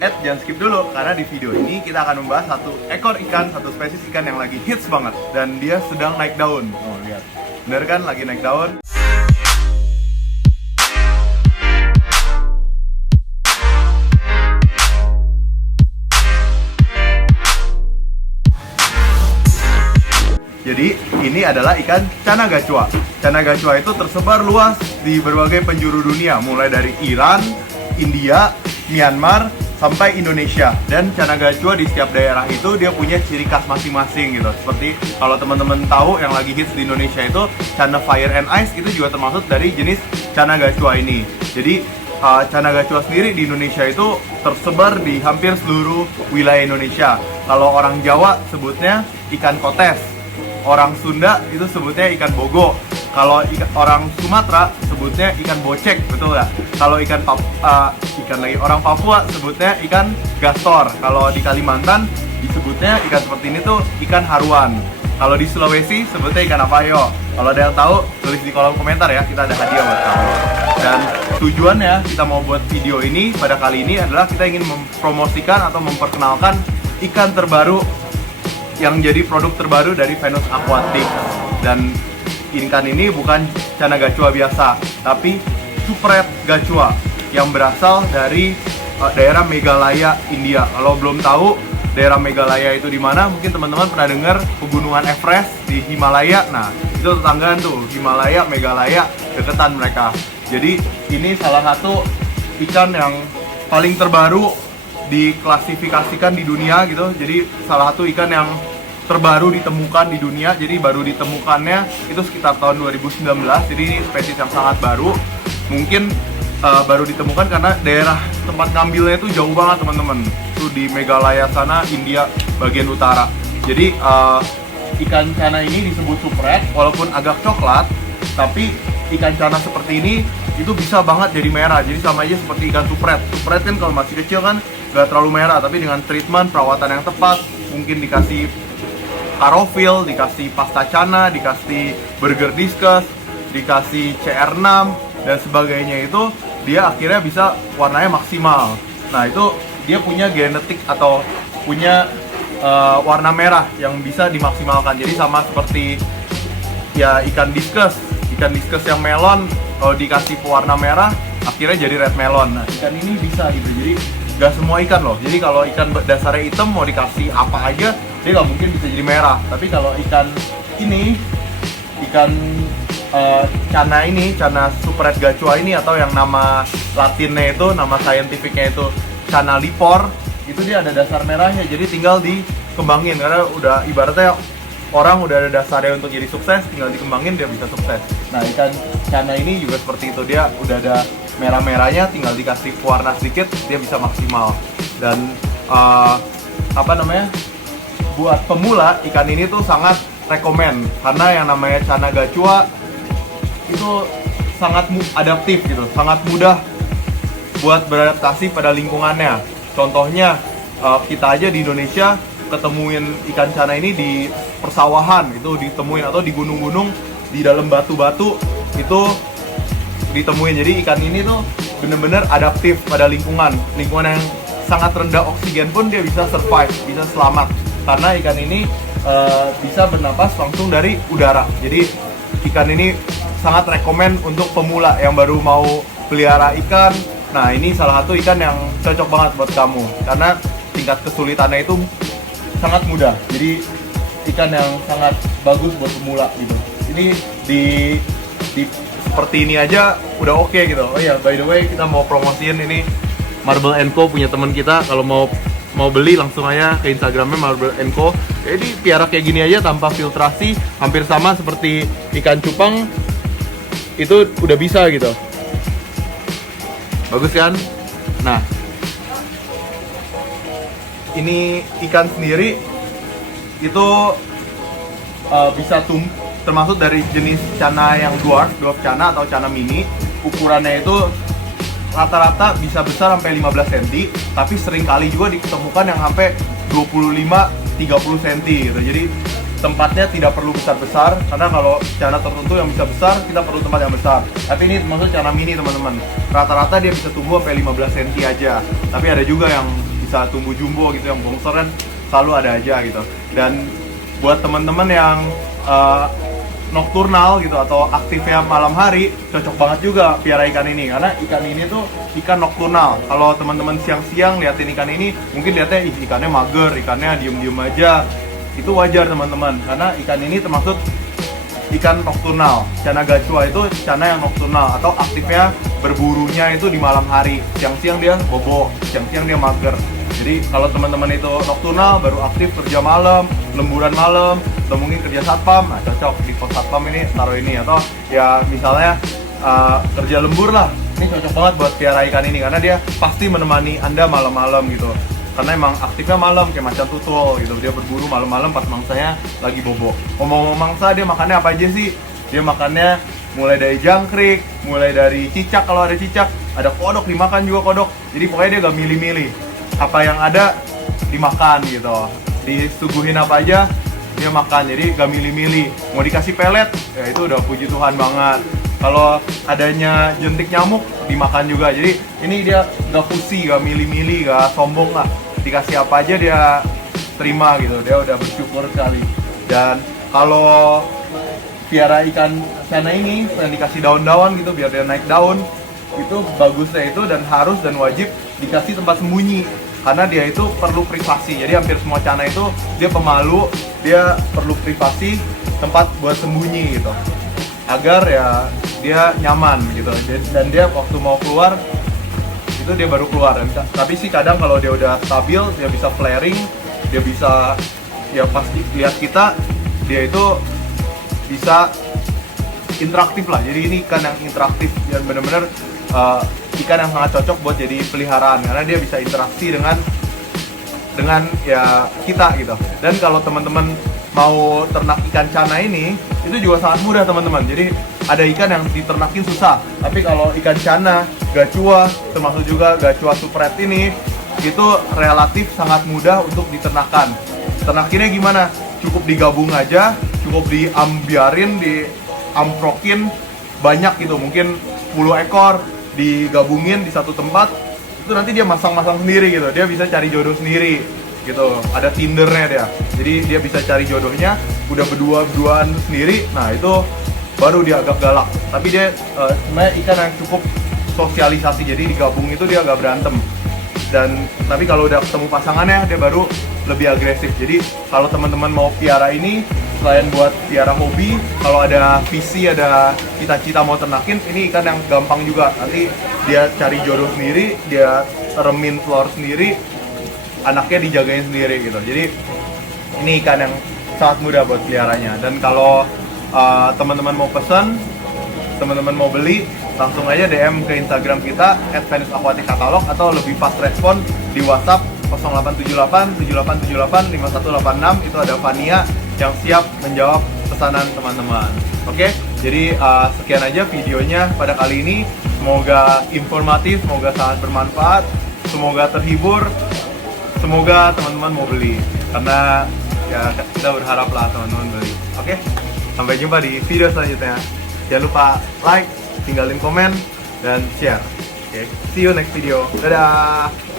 Jangan skip dulu, karena di video ini kita akan membahas satu ekor ikan, satu spesies ikan yang lagi hits banget. Dan dia sedang naik daun. Oh, lihat. Bener kan, lagi naik daun. Jadi ini adalah ikan Channa gachua. Channa gachua itu tersebar luas di berbagai penjuru dunia, mulai dari Iran, India, Myanmar, sampai Indonesia. Dan Channa gachua di setiap daerah itu dia punya ciri khas masing-masing gitu. Seperti kalau teman-teman tahu yang lagi hits di Indonesia itu Channa Fire and Ice, itu juga termasuk dari jenis Channa gachua ini. Jadi Channa gachua sendiri di Indonesia itu tersebar di hampir seluruh wilayah Indonesia. Kalau orang Jawa sebutnya ikan kotes, orang Sunda itu sebutnya ikan bogo. Kalau orang Sumatera sebutnya ikan bocek, betul nggak? Kalau orang Papua sebutnya ikan gastor. Kalau di Kalimantan disebutnya ikan seperti ini tuh ikan haruan. Kalau di Sulawesi sebutnya ikan apa yo? Kalau ada yang tahu tulis di kolom komentar ya, kita ada hadiah buat kamu. Dan tujuannya kita mau buat video ini pada kali ini adalah kita ingin mempromosikan atau memperkenalkan ikan terbaru yang jadi produk terbaru dari Venus Aquatics. Dan ikan ini bukan Channa gachua biasa, tapi Super Red gachua yang berasal dari daerah Meghalaya, India. Kalau belum tahu daerah Meghalaya itu di mana, mungkin teman-teman pernah dengar pegunungan Everest di Himalaya. Nah, itu tetanggaan tuh, Himalaya, Meghalaya, deketan mereka. Jadi ini salah satu ikan yang paling terbaru diklasifikasikan di dunia gitu. Jadi salah satu ikan yang terbaru ditemukan di dunia. Jadi baru ditemukannya itu sekitar tahun 2019. Jadi ini spesies yang sangat baru. Mungkin baru ditemukan karena daerah tempat ngambilnya itu jauh banget teman-teman. Itu di Meghalaya sana, India bagian utara. Jadi ikan Channa ini disebut Super Red, walaupun agak coklat, tapi ikan Channa seperti ini itu bisa banget jadi merah. Jadi sama aja seperti ikan Super Red. Super Red kan kalau masih kecil kan nggak terlalu merah, tapi dengan treatment, perawatan yang tepat, mungkin dikasih Karofil, dikasih pasta Channa, dikasih burger discus, dikasih CR6 dan sebagainya, itu dia akhirnya bisa warnanya maksimal. Nah, itu dia punya genetik atau punya warna merah yang bisa dimaksimalkan. Jadi sama seperti ya ikan discus yang melon, kalau dikasih pewarna merah akhirnya jadi red melon. Nah, ikan ini bisa gitu. Jadi gak semua ikan loh. Jadi kalau ikan dasarnya hitam mau dikasih apa aja dia nggak mungkin bisa jadi merah. Tapi kalau ikan ini, ikan Channa Super Red gachua ini, atau yang nama latinnya itu, nama saintifiknya itu Channa lepor, itu dia ada dasar merahnya. Jadi tinggal dikembangin, karena udah ibaratnya orang udah ada dasarnya untuk jadi sukses, tinggal dikembangin dia bisa sukses. Nah, ikan Channa ini juga seperti itu, dia udah ada merah-merahnya, tinggal dikasih warna sedikit dia bisa maksimal. Dan buat pemula ikan ini tuh sangat rekomen, karena yang namanya Channa gachua itu sangat adaptif gitu, sangat mudah buat beradaptasi pada lingkungannya. Contohnya kita aja di Indonesia ketemuin ikan Channa ini di persawahan, itu ditemuin, atau di gunung-gunung di dalam batu-batu itu ditemuin. Jadi ikan ini tuh bener-bener adaptif pada lingkungan yang sangat rendah oksigen pun dia bisa survive, bisa selamat, karena ikan ini bisa bernapas langsung dari udara. Jadi ikan ini sangat rekomen untuk pemula yang baru mau pelihara ikan. Nah, ini salah satu ikan yang cocok banget buat kamu, karena tingkat kesulitannya itu sangat mudah. Jadi ikan yang sangat bagus buat pemula gitu. Ini di seperti ini aja udah oke gitu. Oh ya, by the way, kita mau promosiin ini Marble & Co punya teman kita. Kalau mau beli langsung aja ke Instagramnya Marble & Co. Jadi piara kayak gini aja tanpa filtrasi, hampir sama seperti ikan cupang, itu udah bisa gitu. Bagus kan? Nah, ini ikan sendiri itu bisa termasuk dari jenis Channa yang dwarf Channa atau Channa mini. Ukurannya itu rata-rata bisa besar sampai 15 cm, tapi sering kali juga ditemukan yang sampai 25-30 cm gitu. Jadi tempatnya tidak perlu besar-besar, karena kalau Channa tertentu yang bisa besar, kita perlu tempat yang besar. Tapi ini termasuk Channa mini teman-teman. Rata-rata dia bisa tumbuh sampai 15 cm aja. Tapi ada juga yang bisa tumbuh jumbo gitu, yang bongsor kan selalu ada aja gitu. Dan buat teman-teman yang nokturnal gitu atau aktifnya malam hari, cocok banget juga piara ikan ini, karena ikan ini tuh ikan nokturnal. Kalau teman-teman siang-siang liatin ikan ini, mungkin lihatnya ikannya mager, ikannya diem-diem aja, itu wajar teman-teman, karena ikan ini termasuk ikan nokturnal. Channa gachua itu channa yang nokturnal atau aktifnya berburunya itu di malam hari. Siang-siang dia bobo, siang-siang dia mager. Jadi kalau teman-teman itu nokturnal, baru aktif kerja malam, lemburan malam, atau mungkin kerja satpam, nah cocok di pos satpam ini taruh ini. Atau ya misalnya kerja lembur lah, ini cocok banget buat piara ikan ini, karena dia pasti menemani Anda malam-malam gitu. Karena emang aktifnya malam, kayak macan tutul gitu, dia berburu malam-malam pas mangsanya lagi bobo. Ngomong-ngomong mangsa, dia makannya apa aja sih? Dia makannya mulai dari jangkrik, mulai dari cicak kalau ada cicak, ada kodok dimakan juga kodok. Jadi pokoknya dia gak milih-milih, apa yang ada dimakan gitu, disuguhin apa aja dia makan, jadi gak milih-milih. Mau dikasih pelet, ya itu udah puji Tuhan banget. Kalau adanya jentik nyamuk, dimakan juga. Jadi ini dia gak fusi, gak milih-milih, gak sombong lah. Dikasih apa aja dia terima gitu, dia udah bersyukur sekali. Dan kalau piara ikan channa ini yang dikasih daun-daun gitu biar dia naik daun, itu bagusnya itu dan harus dan wajib dikasih tempat sembunyi, karena dia itu perlu privasi. Jadi hampir semua channa itu dia pemalu, dia perlu privasi, tempat buat sembunyi gitu, agar ya dia nyaman gitu. Dan dia waktu mau keluar itu dia baru keluar. Tapi sih kadang kalau dia udah stabil, dia bisa flaring, dia bisa ya pasti lihat kita, dia itu bisa interaktif lah. Jadi ini ikan yang interaktif dan benar-benar ikan yang sangat cocok buat jadi peliharaan, karena dia bisa interaksi dengan ya kita gitu. Dan kalau teman-teman mau ternak ikan channa ini, itu juga sangat mudah teman-teman. Jadi ada ikan yang diternakin susah, tapi kalau ikan channa gachua, termasuk juga gachua supret ini, itu relatif sangat mudah untuk diternakan. Ternakinnya gimana? Cukup digabung aja, cukup diambiarin, diamprokin banyak gitu, mungkin 10 ekor digabungin di satu tempat, itu nanti dia masang-masang sendiri gitu. Dia bisa cari jodoh sendiri gitu, ada Tindernya dia, jadi dia bisa cari jodohnya udah berdua-duaan sendiri. Nah itu baru dia agak galak, tapi dia sebenarnya ikan yang cukup sosialisasi, jadi digabung itu dia agak berantem. Dan tapi kalau udah ketemu pasangannya, dia baru lebih agresif. Jadi kalau teman-teman mau piara ini, selain buat piara hobi, kalau ada visi, ada cita-cita mau ternakin, ini ikan yang gampang juga. Nanti dia cari jodoh sendiri, dia remin telur sendiri, anaknya dijagain sendiri gitu. Jadi ini ikan yang sangat mudah buat peliharanya. Dan kalau teman-teman mau pesan, teman-teman mau beli, langsung aja DM ke Instagram kita @venus_aquatic_catalog, atau lebih fast respon di WhatsApp 0878 7878 5186. Itu ada Fania yang siap menjawab pesanan teman-teman. Oke, jadi sekian aja videonya pada kali ini. Semoga informatif, semoga sangat bermanfaat, semoga terhibur, semoga teman-teman mau beli, karena ya kita berharap lah teman-teman beli. Oke, sampai jumpa di video selanjutnya. Jangan lupa like, tinggalin komen, dan share. Oke, see you next video. Dadah.